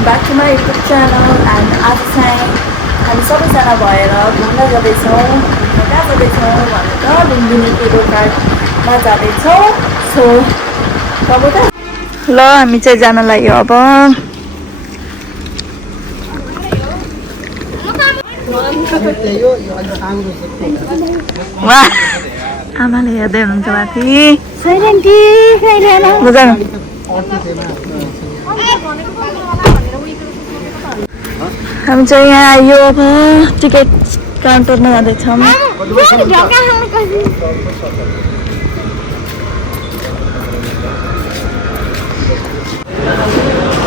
Welcome back to my YouTube channel and आज चाहिँ हामी सबैजना भएर घुम्न जाँदैछौँ। कहाँ जाँदैछौँ भने त लुम्बिनी केबल कार्डमा जाँदैछौँ। सो तपाईँ ल हामी चाहिँ जान लाग्यो अब। आमाले हेर्दै हुनुहुन्छ माथि। हामी चाहिँ यहाँ आयो अब टिकट काउन्टरमा जाँदैछौँ।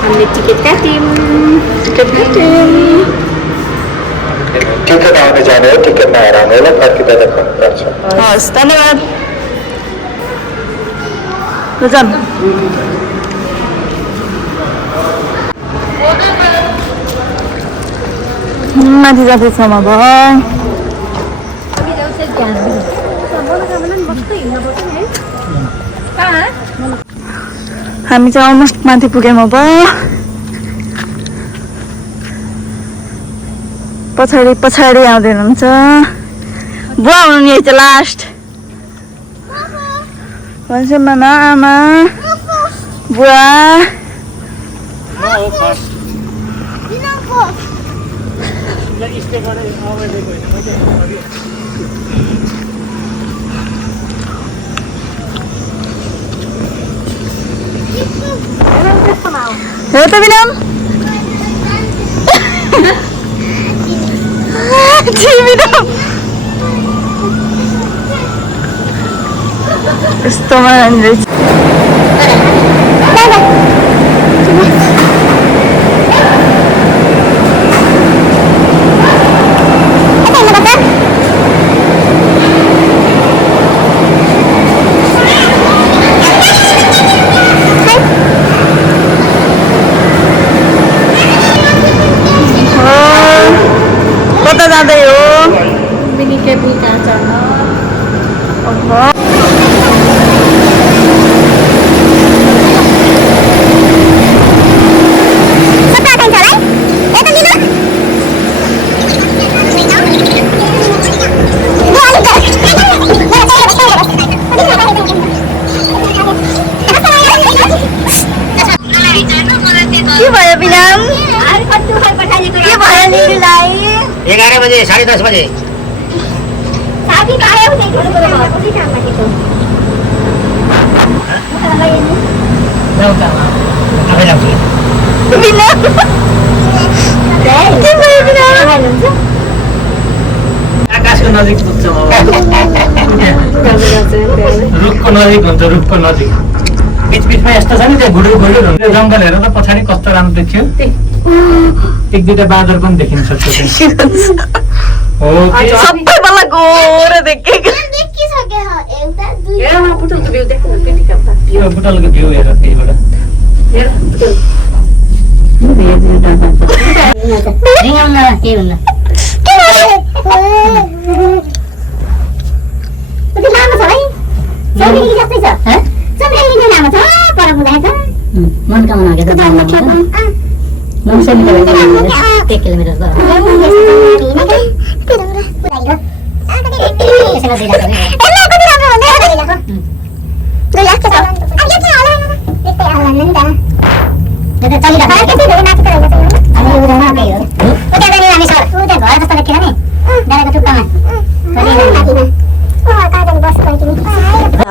हामीले टिकट काट्यौँ। टिकट आउने जाने हो, टिकट नहराउने होला, फर्किँदा देखाउनुपर्छ। हस् धन्यवाद। जाऊँ माथि जाँदैछौँ अब। हामी चाहिँ अलमोस्ट माथि पुग्यौँ अब। पछाडि पछाडि आउँदै हुनुहुन्छ बुवा हुनु नि चाहिँ लास्ट भन्छ मामा आमा बुवा। हो त बिनाम यस्तो रहेछ। कता जाँदै हो? मिनी केबल कहाँ चढ्न? के भयो बिनाम? के भयो लिलीलाई? 11 बजे 10:30 बजे साथी आयो नि थोड़ी काम गरेको आफै जान्छु बिनाम के भयो बिनाम? आकाशको नजिक पुग्छौँ अब। रुखको नजिक हुन्छ, रुखको नजिक बिचबिचमा यस्तो छ नि त्यो घुडुर घुडुर हुन्छ। जङ्गल हेर त पछाडि कस्तो राम्रो देखियो। एक दुईटा बाँदर पनि देखिन्छ। सबैभन्दा गोरो देखेको बुटलको भ्यू हेर त्यहीबाट।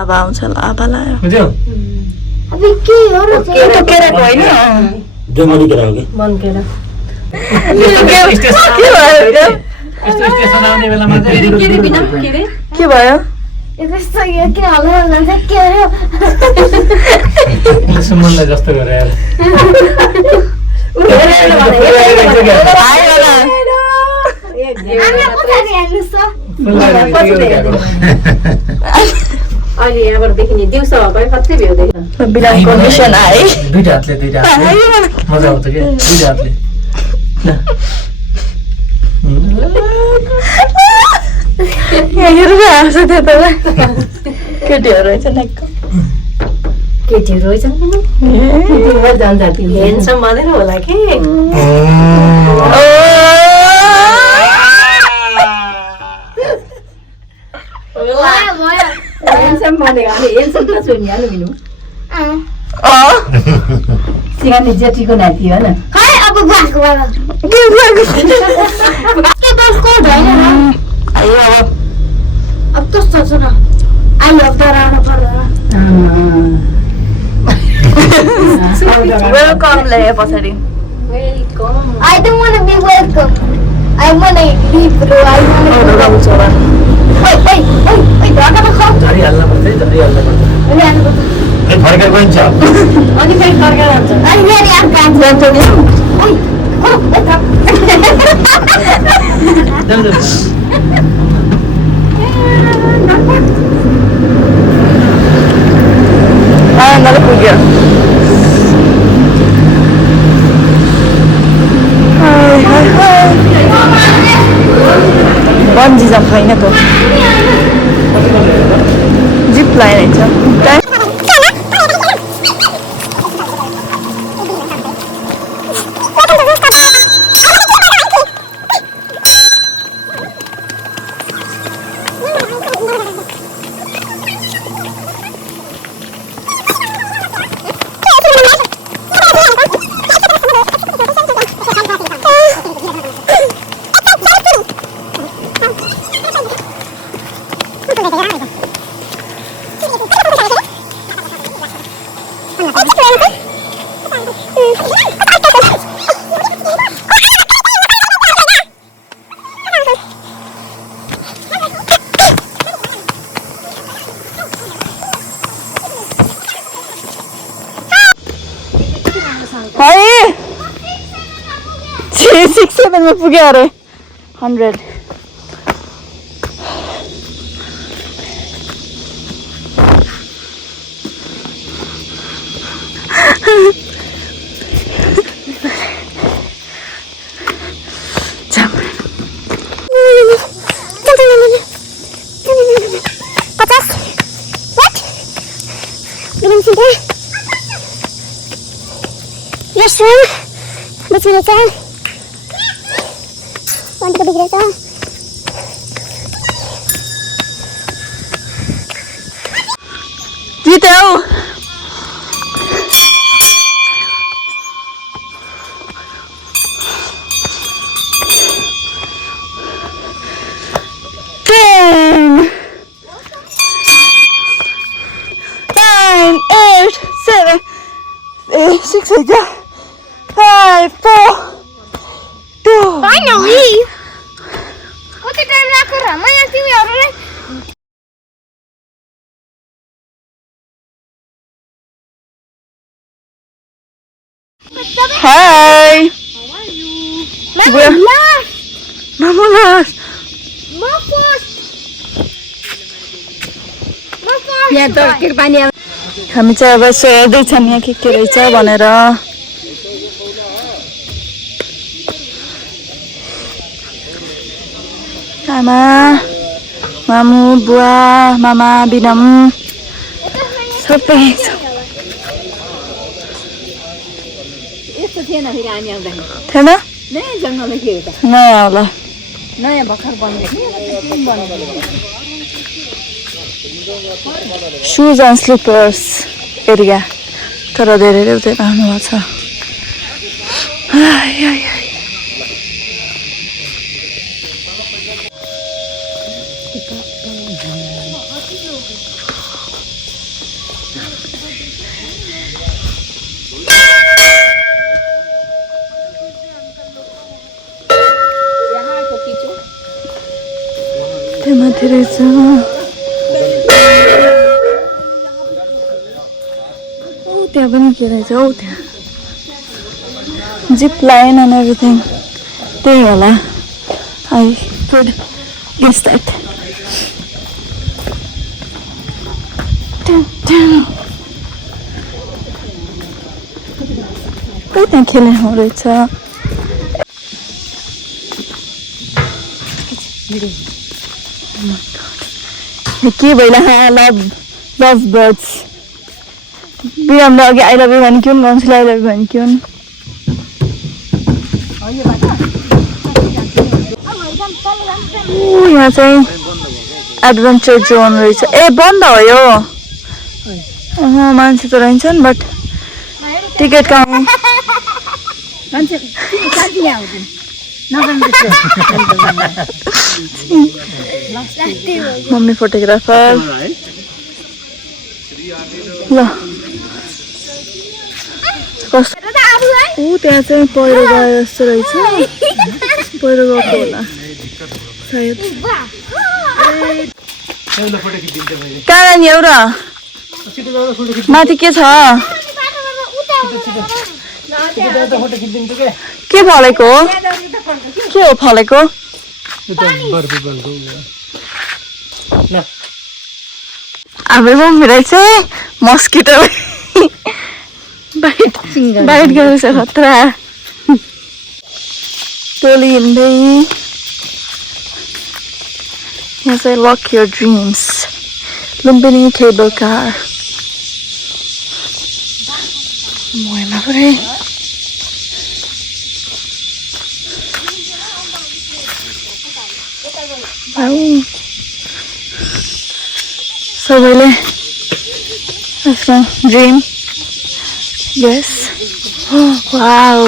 अब आउँछ ल आबा लायो केराको होइन जङ्गली केरा हो कि स्टेसन आउने बेलामा के भयो? सुमनलाई जस्तो गरेर अहिले यहाँबाट देखिने दिउँसो भए कति भ्याउँदैन। बिरामको मिसन आए दुईटा हातले मजा आउँछ कि दुईटा हातले। हेरेर हाँस्छ त्यो त केटीहरू रहेछ नाइकको केटीहरू रहेछन् केटीहरू जनजाति हेन्सम भनेर होला कि हेन्सम भनेको हेन्सम त सुनिहाल्नु मिनु सिगानी जेठीको नाति हो न खै अब बुवाको बाबा के दोस्को होइन र अब कस्तो छ न आई हप्ता राख्नु पर्दैन वेलकम ले पछाडि I don't want to be welcome. I want to be bro. I want to be welcome. Wait, Dhaka त खाऊ. झरी हाल्न पर्छ झरी हाल्न पर्छ अनि आनु पर्छ. ए फर्केर गइन्छ अनि फेरि फर्केर जान्छ अनि फेरि आफू कान्छ जान्छ नि. ओइ, हो, यता. आनन्द पुग्यो बन्जी जम्प होइन त जिप लाइन छ है 6-7 मा पुग्यो अरे 100 Yes, sir. Between the time. Want to go bigger song? जित्यो Finally! Kota time लाग्यो र म यहाँ तिमीहरुलाई Hi! Mamulas! यहाँ त पानी हामी चाहिँ अब यसो हेर्दैछौँ यहाँ के रहेछ भनेर आमा मामु बुवा मामा बिनम सबै छ यस्तो थिएन फेरि हामी आउँदाखेरि थिएन नयाँ जङ्गलमा के हो त नयाँ होला नयाँ भर्खर बनेको सुज एन्ड स्लिपर्स एरिया तर धेरै धेरै राम्रो छ त्यहाँ माथि रहेछ त्यहाँ पनि के रहेछ हौ त्यहाँ जिप लाइन एन्ड एभ्रिथिङ त्यही होला आई कुड गेस द्याट त्यहाँ खेल्ने ठाउँ रहेछ के भइरहेको लभ बर्ड्स बिरामले अघि आई लभ यु भनेको गम्सीले आई लभ यु भनेको यहाँ चाहिँ एडभेन्चर जोन रहेछ ए बन्द हो यो मान्छे त रहन्छन् बट टिकट कहाँ मम्मी फोटोग्राफर ल कस्तो त्यहाँ चाहिँ पहिरो गए जस्तो रहेछ पहिरो गएको होला सायद कहाँ जाने एउटा माथि के छ के फलेको हो के हो फलेको हाम्रो मम्मीलाई चाहिँ मस्किटो बाइट गरेछ खतरा टोली हिँड्दै यहाँ चाहिँ lock your dreams Lumbini cable car ममा पुरै सबैले आफ्नो ड्रिम यस वाउ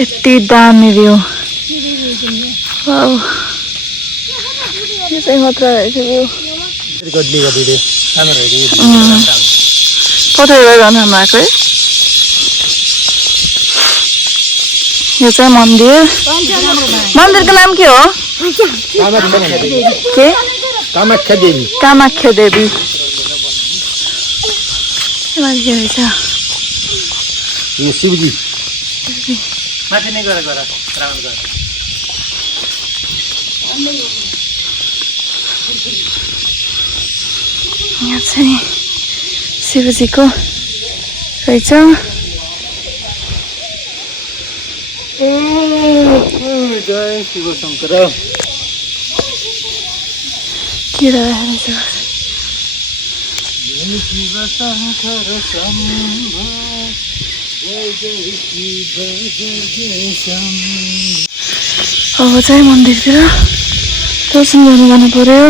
यति दामी भ्यू वाउ यो चाहिँ मात्र रहेछ भ्यू पठाएर जानु हाम्रो आएको है यो चाहिँ मन्दिर मन्दिरको नाम के हो के कामाख्या देवी कामाख्या देवी के रहेछ यो शिवजी माथि नै गएर राउन्ड गर यहाँ चाहिँ शिवजीको रहेछ जय शिव शङ्कर के रहेछ शिव शङ्कर शम्भ जय जय शिव जय जय शम्भ अब चाहिँ मन्दिरतिर दर्शन गर्नु जानु पर्यो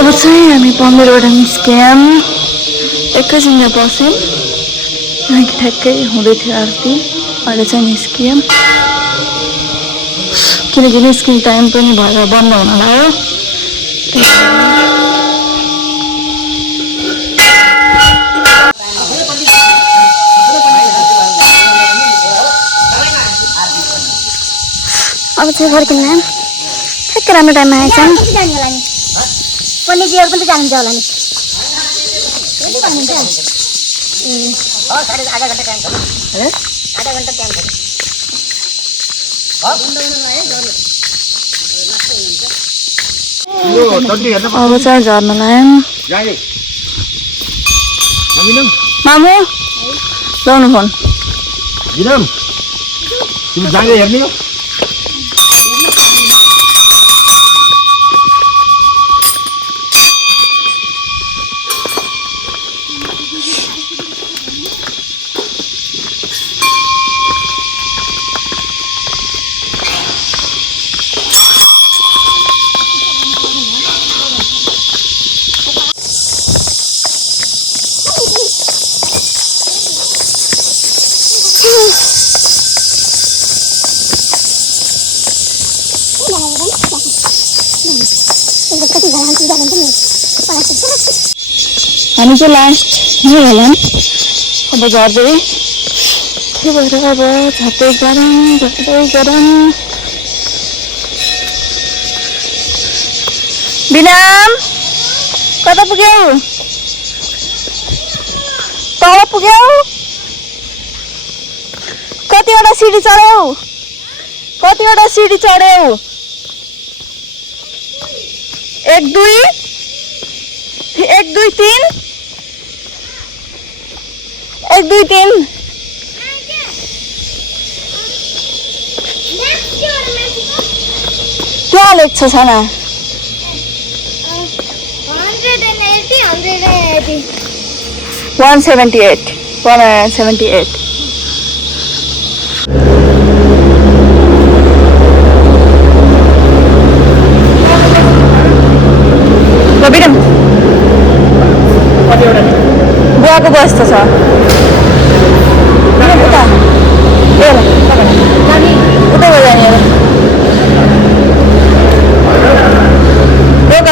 अब चाहिँ हामी मन्दिरबाट निस्क्यौँ एकैछिन यहाँ बस्यौँ ठ्याक्कै हुँदै थियो आरती अहिले चाहिँ निस्क्यौँ किनकि निस्किने टाइम पनि भएर बन्द हुन लाग्यो अब चाहिँ फर्किँदा ठ्याक्कै राम्रो टाइममा आएछौँ पण्डितजीहरू पनि जानुहुन्छ होला नि अब चाहिँ झर्न लाग्यौँ मामु ल्याउनु फोन तिमी जाँदै हेर्ने हो हामी चाहिँ लास्ट नै होला अब झर्दै त्यही भएर अब झर्दै गरौँ बिनाम कता पुग्यौ तल पुग्यौ कतिवटा सिडी चढ्यौ 1 2 3 1 2 3 क्या लेख्छ छाना 178 बिरम बुवाको बस त छ उता जाने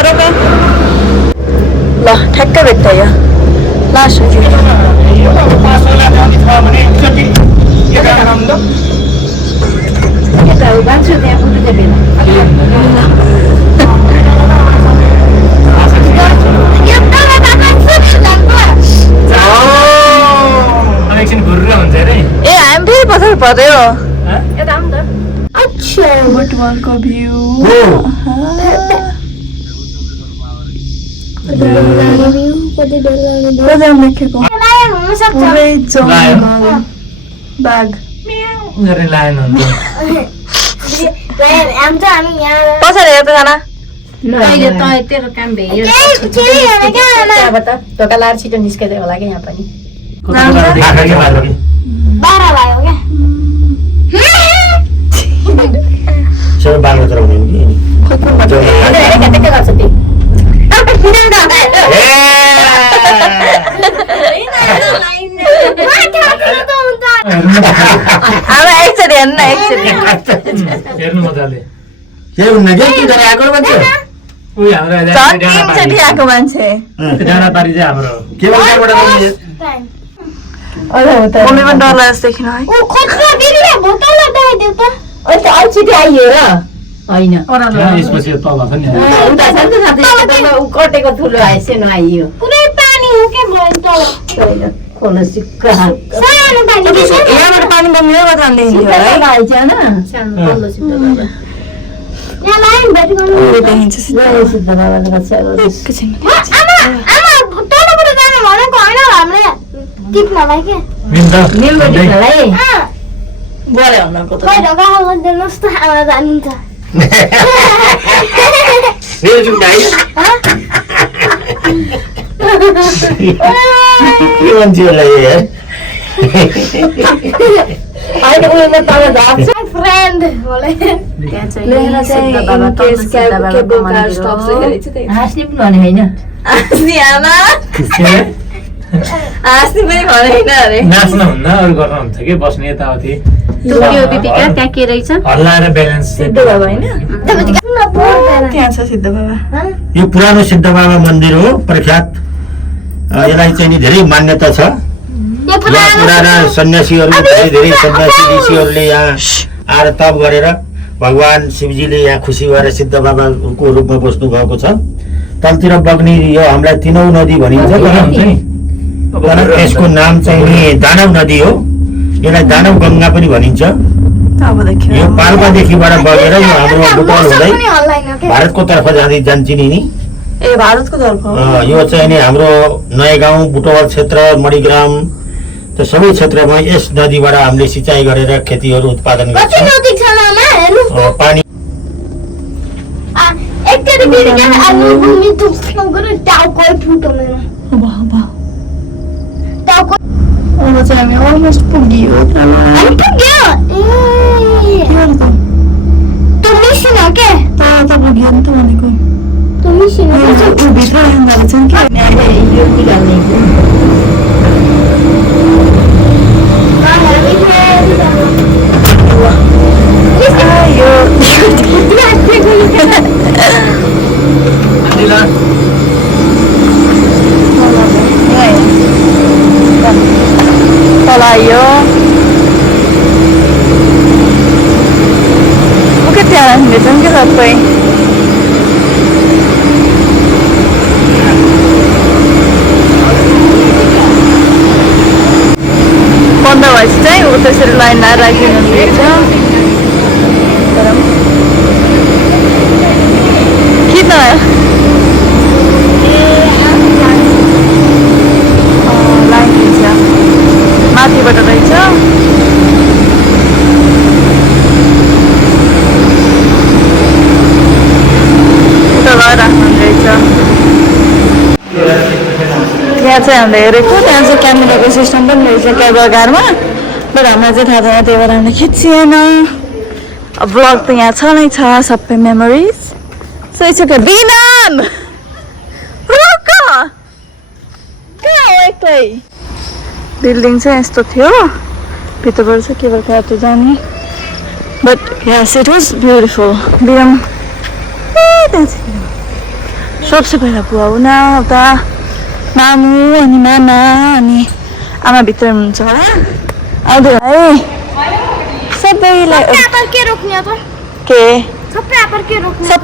रोका ल ठ्याक्कै भेट्छ यो लास्ट ए हामी फेरि पछाडि पर्दैन बुटवलको भ्यू लेखेको पुरै जङ्गल बाघ पछाडि हेर त जाना तेरो काम भयो ढोका लाएर छिटो निस्केदै होला कि यहाँ पनि सबै बाल्नु चलाउने एकचोटि हेर्नु मजाले के हुन्न के गरेर आएको मान्छे उही हाम्रो तीनचोटि आएको मान्छे डाँडापारी चाहिँ हाम्रो के भन्छ मम्मी पनि डर लाग्छ देखिन है छिटो आइयो र होइन यसपछि तल छ नि उता छ नि त साथै ऊ कटेको ठुलो आयो सानो आइयो पुरै पानी हो के भयो तल छैन खोला सिक्का सानो पानी यहाँबाट पानी बग्ने मात्र देखिन्थ्यो है आइज न सानो तल्लो सिक्का यहाँ लाइन भेट गर्नु देखिन्छ सिद्ध बाबाले बच्चा एकैछिन आमा तलबाट जानु भनेको होइन हामीले टिप्नलाई के निम्बु टिप्नलाई बुवाले भन्नको त खै ढोका हाल्न दिनुहोस् त आमा जानिन्छ के मान्छेहरूलाई अहिले उयोमा तल झार्छ friend. बोले त्यहाँ चाहिँ लेखेर चाहिँ सिद्ध बाबा, in case सिद्ध बाबाको केबल कार मन्दिर स्टप हो। लेखेर चाहिँ त्यही हाँस्ने पनि भने होइन हाँस्ने आमा हाँस्ने पनि भनेन अरे नाच्न हुन्न अरू गर्न हुन्छ कि बस्ने यताउति त्यो दिपिका त्यहाँ के रहेछ हल्लाएर ब्यालेन्स सिद्ध बाबा होइन त्यहाँ छ सिद्ध बाबा यो पुरानो सिद्ध बाबा मन्दिर हो प्रख्यात यसलाई चाहिँ नि धेरै मान्यता छ यहाँ पुराना सन्यासीहरू धेरै सन्यासी ऋषिहरूले यहाँ आएर तप गरेर भगवान शिवजीले यहाँ खुसी भएर सिद्ध बाबाको रूपमा बस्नु भएको छ तलतिर बग्ने यो हामीलाई तीनौ नदी भनिन्छ तर यसको नाम चाहिँ नि दानव नदी हो यसलाई दानव गङ्गा पनि भनिन्छ अब देखियो यो पाल्पादेखिबाट बगेर यो हाम्रो बुटवल हुँदै भारतको तर्फ जान्छ नि ए भारतको तर्फ यो चाहिँ नि हाम्रो नयाँ गाउँ बुटवल क्षेत्र मणिग्राम त्यो सबै क्षेत्रमा यस नदीबाट हामीले सिँचाइ गरेर खेतीहरू उत्पादन गर्छौँ पानी अब चाहिँ हामी अलमोस्ट पुग्यो त पुग्यो नि त भनेको भित्र जाँदा चाहिँ के यो निकाल्ने तल आयो ओके त्यहाँ हिँड्दैछौँ कि सबै बन्द भएपछि चाहिँ ऊ त्यसरी लाइन लाएर राखिदिनु हुँदैछ किन लाइन दिन्छ माथिबाट रहेछ उता गएर राख्नुहुँदैछ त्यहाँ चाहिँ हामीले हेरेको त्यहाँ चाहिँ क्यामेराको सिस्टम पनि रहेछ केबल कारमा बट हामीलाई चाहिँ थाहा छैन त्यही भएर हामीले खिचिएन ब्लग त यहाँ छ नै छ सबै मेमोरिज सो इट्स ओके बिनाम रोक कहाँ हो एक्लै बिल्डिङ चाहिँ यस्तो थियो भित्रबाट चाहिँ केबल कार त जाने but yes it was beautiful बिनाम त्यहाँ चाहिँ सबसे पहिला बुवा हुन उता मामु अनि मामा अनि आमा भित्र हुनुहुन्छ होला आउँदै है सबैलाई के सबै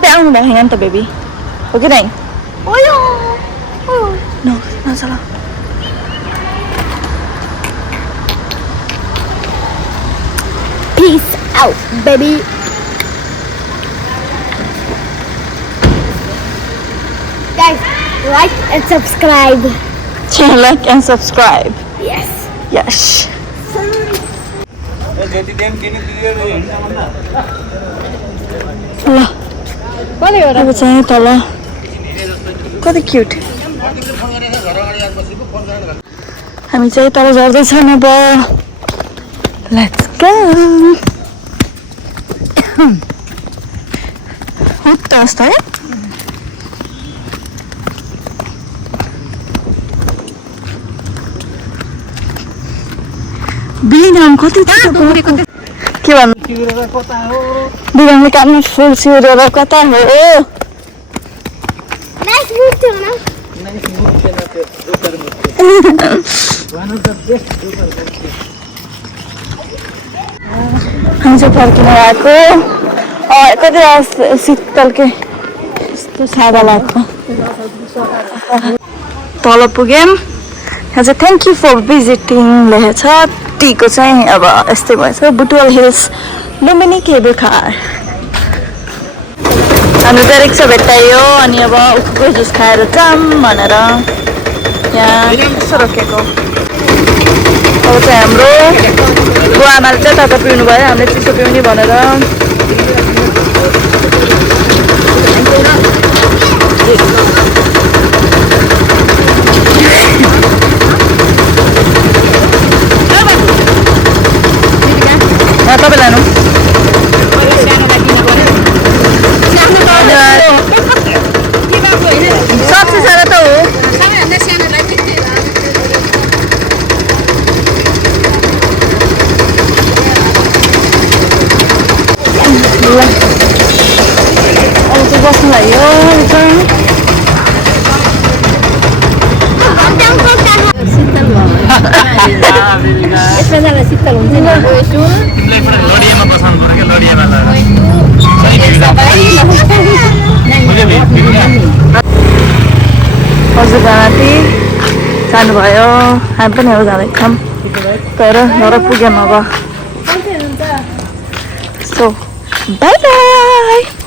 आउनु भएको छैन नि त बेबी हो कि नै नचला Peace out, baby. Guys, like and subscribe. like and subscribe Yes. yes ल अब चाहिँ तल कति क्युट हामी चाहिँ तल झर्दैछौँ अब लेट्स गो हुट्टा जस्तो है बिहान कति के भन्नु बिहानले कानमा फुल सिउरेर कता हो Nice move, Tuna. हामी चाहिँ फर्किन आएको कति शीतल के यस्तो सादा लाग्छ तल पुग्यौँ यहाँ चाहिँ थ्याङ्क यू फर भिजिटिङ लेखेको छ टीको चाहिँ अब यस्तै भएछ Butwal hills Lumbini cable car हाम्रो चाहिँ रिक्सा भेट्टायो अनि अब उखुको जुस खाएर जाऊँ भनेर यहाँ यसो रोकेको अब चाहिँ हाम्रो बुवा आमाले चाहिँ तातो पिउनु भयो हामीले चिसो पिउने भनेर तपाईँ लानु शीतल हुन्छ नि तिमीलाई पुरा लडियामा बसाउनु पर्यो क्या लडियामा लगेर हजुर माथि जानुभयो हामी पनि अब जाँदैछौँ तर घर पुगेन अब सो बाई बाई